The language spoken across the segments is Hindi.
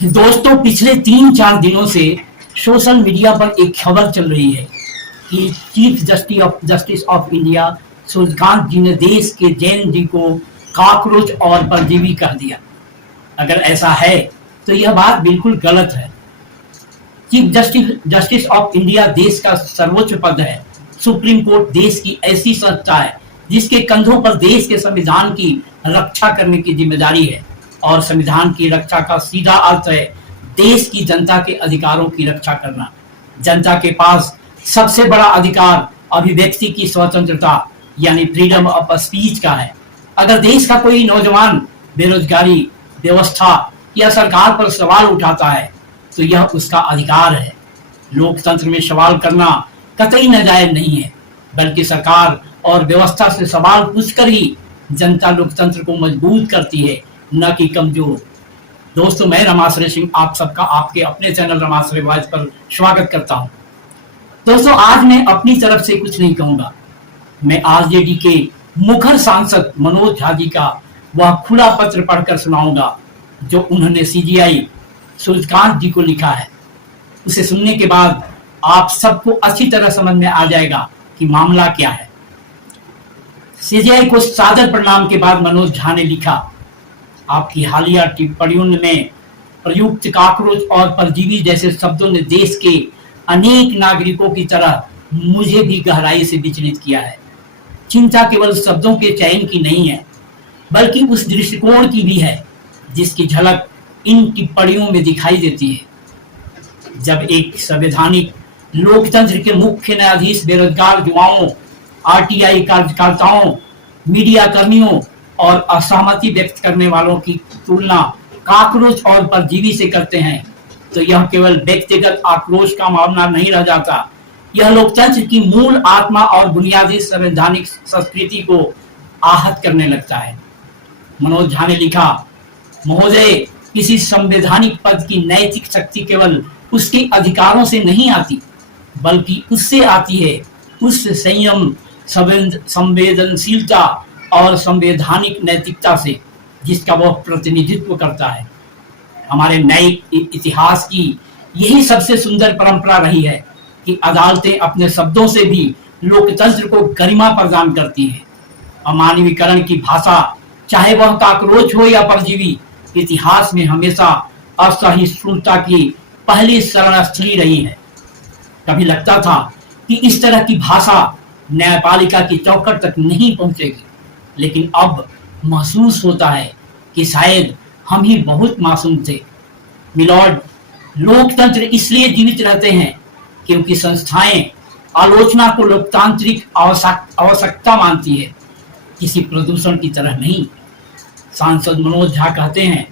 दोस्तों, पिछले 3-4 दिनों से सोशल मीडिया पर एक खबर चल रही है कि Chief Justice of India Suryakant ji ने देश के जैन जी को कॉकरोच और परजीवी कह दिया। अगर ऐसा है तो यह बात बिल्कुल गलत है। चीफ जस्टिस ऑफ इंडिया देश का सर्वोच्च पद है। सुप्रीम कोर्ट देश की ऐसी संस्था है जिसके कंधों पर देश के संविधान की रक्षा करने की जिम्मेदारी है, और संविधान की रक्षा का सीधा अर्थ है देश की जनता के अधिकारों की रक्षा करना। जनता के पास सबसे बड़ा अधिकार अभिव्यक्ति की स्वतंत्रता यानी फ्रीडम ऑफ स्पीच का है। अगर देश का कोई नौजवान बेरोजगारी, व्यवस्था या सरकार पर सवाल उठाता है तो यह उसका अधिकार है। लोकतंत्र में सवाल करना कतई नाजायज नहीं है, बल्कि सरकार और व्यवस्था से सवाल पूछकर ही जनता लोकतंत्र को मजबूत करती है, न कि कमजोर। दोस्तों, मैं रमाश्रय सिंह आप सबका आपके अपने चैनल रमाश्रय वॉइस पर स्वागत करता हूं। दोस्तों, आज मैं अपनी तरफ से कुछ नहीं कहूंगा। मैं आरजेडी के मुखर सांसद मनोज झा जी का वह खुला पत्र पढ़कर सुनाऊंगा जो उन्होंने सीजीआई सूर्यकांत जी को लिखा है। उसे सुनने के बाद आप सबको अच्छी तरह समझ में आ जाएगा कि मामला क्या है। सीजीआई को सादर प्रणाम के बाद मनोज झा ने लिखा, आपकी हालिया टिप्पणियों में प्रयुक्त कॉकरोच और परजीवी जैसे शब्दों ने देश के अनेक नागरिकों की तरह मुझे भी गहराई से विचलित किया है। चिंता केवल शब्दों के चयन की नहीं है, बल्कि उस दृष्टिकोण की भी है जिसकी झलक इन टिप्पणियों में दिखाई देती है। जब एक संवैधानिक लोकतंत्र के मुख्य न्यायाधीश बेरोजगार युवाओं, आरटीआई कार्यकर्ताओं, मीडिया कर्मियों और असहमति व्यक्त करने वालों की तुलना कॉकरोच और परजीवी से करते हैं तो यह केवल व्यक्तिगत आक्रोश का मामला नहीं रह जाता, यह लोकतंत्र की मूल आत्मा और बुनियादी संवैधानिक संस्कृति को आहत करने लगता है। मनोज झा ने लिखा, महोदय, किसी संवैधानिक पद की नैतिक शक्ति केवल उसके अधिकारों से नहीं आती, बल्कि उससे आती है उस संयम, संवेदनशीलता और संवैधानिक नैतिकता से जिसका वह प्रतिनिधित्व करता है। हमारे न्यायिक इतिहास की यही सबसे सुंदर परंपरा रही है कि अदालतें अपने शब्दों से भी लोकतंत्र को गरिमा प्रदान करती हैं। अमानवीकरण की भाषा, चाहे वह कॉकरोच हो या परजीवी, इतिहास में हमेशा असहिष्णुता की पहली शरणस्थली रही है। कभी लगता था कि इस तरह की भाषा न्यायपालिका की चौखट तक नहीं पहुंचेगी, लेकिन अब महसूस होता है कि शायद हम ही बहुत मासूम थे। मिलॉर्ड, लोकतंत्र इसलिए जीवित रहते हैं क्योंकि संस्थाएं आलोचना को लोकतांत्रिक आवश्यकता मानती है, किसी प्रदूषण की तरह नहीं। सांसद मनोज झा कहते हैं,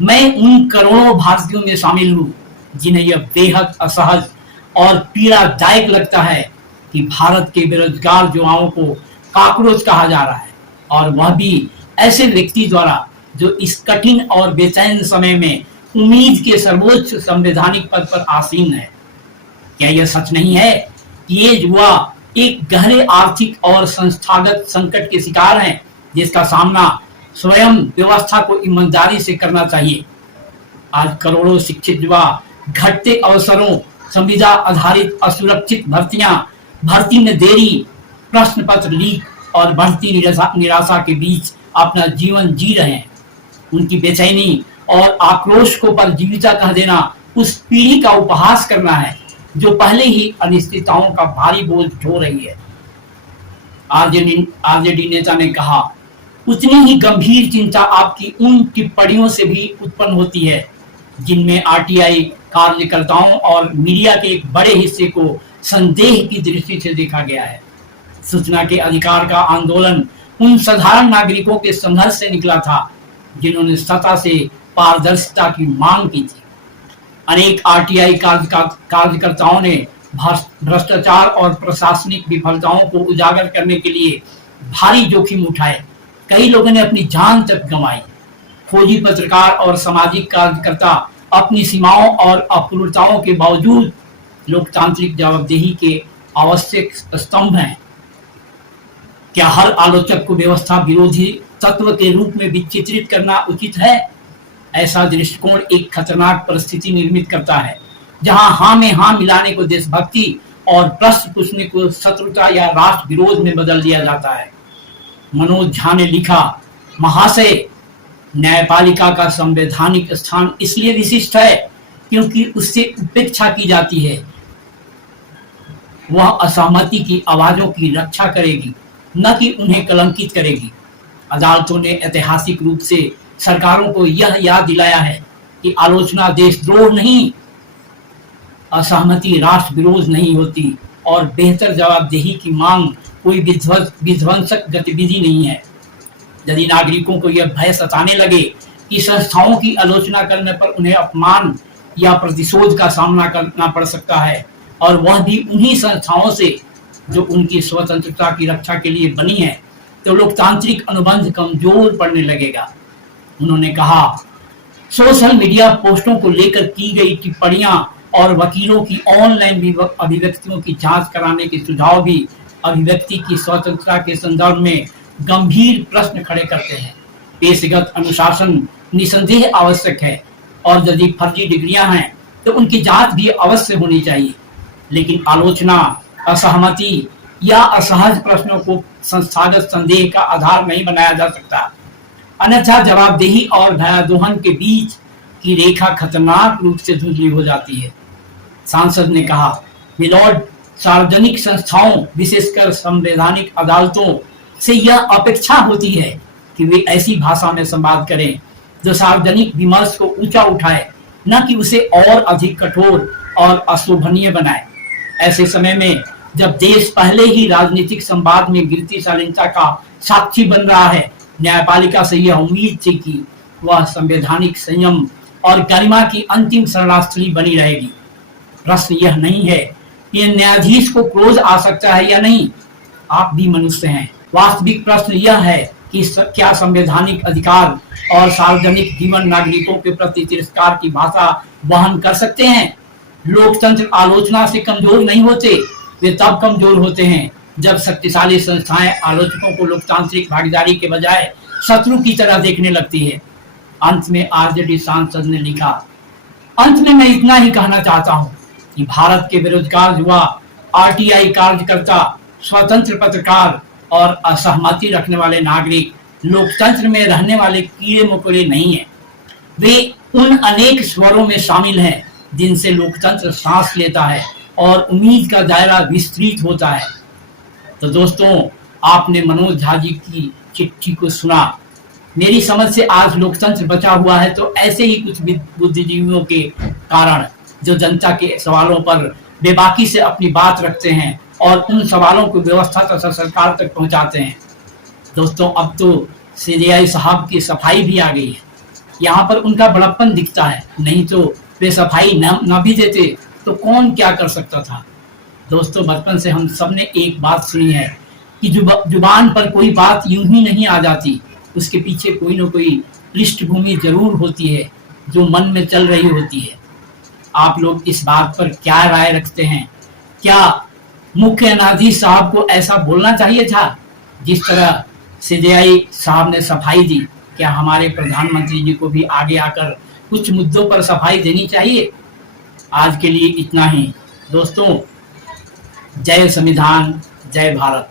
मैं उन करोड़ों भारतीयों में शामिल हूं जिन्हें यह बेहद असहज और पीड़ादायक लगता है कि भारत के बेरोजगार युवाओं को कॉकरोच कहा जा रहा है, और वह भी ऐसे व्यक्ति द्वारा जो इस कठिन और बेचैन समय में उम्मीद के सर्वोच्च संवैधानिक पद पर आसीन है। क्या यह सच नहीं है कि ये युवा एक गहरे आर्थिक और संस्थागत संकट के शिकार हैं जिसका सामना स्वयं व्यवस्था को ईमानदारी से करना चाहिए। आज करोड़ों शिक्षित युवा घटते अवसरों, संविदा आधारित असुरक्षित भर्ती में देरी, प्रश्न पत्र लीक और बढ़ती निराशा के बीच अपना जीवन जी रहे हैं। उनकी बेचैनी और आक्रोश को परजीविता कह देना उस पीढ़ी का उपहास करना है जो पहले ही अनिश्चितताओं का भारी बोझ ढो रही है। आरजेडी नेता ने कहा, उतनी ही गंभीर चिंता आपकी उन टिप्पणियों से भी उत्पन्न होती है जिनमें आरटीआई कार्यकर्ताओं और मीडिया के एक बड़े हिस्से को संदेह की दृष्टि से देखा गया है। सूचना के अधिकार का आंदोलन उन साधारण नागरिकों के संघर्ष से निकला था जिन्होंने सत्ता से पारदर्शिता की मांग की थी। अनेक आरटीआई कार्यकर्ताओं ने भ्रष्टाचार और प्रशासनिक विफलताओं को उजागर करने के लिए भारी जोखिम उठाए। कई लोगों ने अपनी जान तक गंवाई। फौजी, पत्रकार और सामाजिक कार्यकर्ता अपनी सीमाओं और अपूर्णताओं के बावजूद लोकतांत्रिक जवाबदेही के आवश्यक स्तंभ हैं। क्या हर आलोचक को व्यवस्था विरोधी तत्व के रूप में विचित्रित करना उचित है? ऐसा दृष्टिकोण एक खतरनाक परिस्थिति निर्मित करता है, जहां हाँ में हाँ मिलाने को देशभक्ति और प्रश्न पूछने को शत्रुता या राष्ट्र विरोध में बदल दिया जाता है। मनोज झा ने लिखा, महाशय, न्यायपालिका का संवैधानिक स्थान इसलिए विशिष्ट है क्योंकि उससे उपेक्षा की जाती है। वह असहमति की आवाजों की रक्षा करेगी, न कि उन्हें कलंकित करेगी। अदालतों ने ऐतिहासिक रूप से सरकारों को यह याद दिलाया है कि आलोचना देशद्रोह नहीं, असहमति राष्ट्र विरोध नहीं होती और बेहतर जवाबदेही की मांग कोई विध्वंसक गतिविधि नहीं है। यदि नागरिकों को यह भय सताने लगे कि संस्थाओं की आलोचना करने पर उन्हें अपमान या प्रतिशोध का सामना करना पड़ सकता है, और वह भी उन्हीं संस्थाओं से जो उनकी स्वतंत्रता की रक्षा के लिए बनी है, तो लोकतांत्रिक अनुबंध कमजोर पड़ने लगेगा। उन्होंने कहा, सोशल मीडिया पोस्टों को लेकर की गई टिप्पणियां और वकीलों की ऑनलाइन अभिव्यक्तियों की जांच कराने के सुझाव भी अभिव्यक्ति की स्वतंत्रता के संदर्भ में गंभीर प्रश्न खड़े करते हैं। पेशेगत अनुशासन निसंदेह आवश्यक है, और यदि फर्जी डिग्रियां हैं तो उनकी जांच भी अवश्य होनी चाहिए, लेकिन आलोचना, असहमति या असहज प्रश्नों को संस्थागत संदेह का आधार नहीं बनाया जा सकता। अन्यथा जवाबदेही और भयादोहन के बीच की रेखा खतरनाक रूप से धुंधली हो जाती है। सांसद ने कहा, मिलॉर्ड, सार्वजनिक संस्थाओं, विशेषकर संवैधानिक अदालतों से यह अपेक्षा होती है कि वे ऐसी भाषा में संवाद करें जो सार्वजनिक विमर्श को ऊंचा उठाए, न कि उसे और अधिक कठोर और अशोभनीय बनाए। ऐसे समय में जब देश पहले ही राजनीतिक संवाद में गिरती शालीनता का साक्षी बन रहा है, न्यायपालिका से यह उम्मीद थी कि वह संवैधानिक संयम और गरिमा की अंतिम शरणार्थी बनी रहेगी। प्रश्न यह नहीं है कि न्यायाधीश को क्रोध आ सकता है या नहीं, आप भी मनुष्य हैं। वास्तविक प्रश्न यह है कि क्या संवैधानिक अधिकार और सार्वजनिक जीवन नागरिकों के प्रति तिरस्कार की भाषा वहन कर सकते हैं। लोकतंत्र आलोचना से कमजोर नहीं होते, वे तब कमजोर होते हैं जब शक्तिशाली संस्थाएं आलोचकों को लोकतांत्रिक भागीदारी के बजाय शत्रु की तरह देखने लगती है। अंत में आरजेडी सांसद ने लिखा, अंत में मैं इतना ही कहना चाहता हूं कि भारत के बेरोजगार युवा, आरटीआई कार्यकर्ता, स्वतंत्र पत्रकार और असहमति रखने वाले नागरिक लोकतंत्र में रहने वाले कीड़े मकोड़े नहीं है। वे उन अनेक स्वरों में शामिल हैं जिनसे लोकतंत्र सांस लेता है और उम्मीद का दायरा विस्तृत होता है। तो दोस्तों, आपने मनोज झा जी की चिट्ठी को सुना। मेरी समझ से आज लोकतंत्र बचा हुआ है तो ऐसे ही कुछ बुद्धिजीवियों के कारण, जो जनता के सवालों पर बेबाकी से अपनी बात रखते हैं और उन सवालों को व्यवस्था तथा सरकार तक पहुंचाते हैं। दोस्तों, अब तो सीजेआई साहब की सफाई भी आ गई है। यहाँ पर उनका बड़प्पन दिखता है, नहीं तो वे सफाई न भी देते तो कौन क्या कर सकता था। दोस्तों, बचपन से हम सबने एक बात सुनी है कि जुबान पर कोई बात यूं ही नहीं आ जाती, उसके पीछे कोई ना कोई पृष्ठभूमि जरूर होती है जो मन में चल रही होती है। आप लोग इस बात पर क्या राय रखते हैं? क्या मुख्य न्यायाधीश साहब को ऐसा बोलना चाहिए था जिस तरह सीजेआई साहब ने सफाई दी? क्या हमारे प्रधानमंत्री जी को भी आगे आकर कुछ मुद्दों पर सफाई देनी चाहिए? आज के लिए इतना ही दोस्तों। जय संविधान, जय भारत।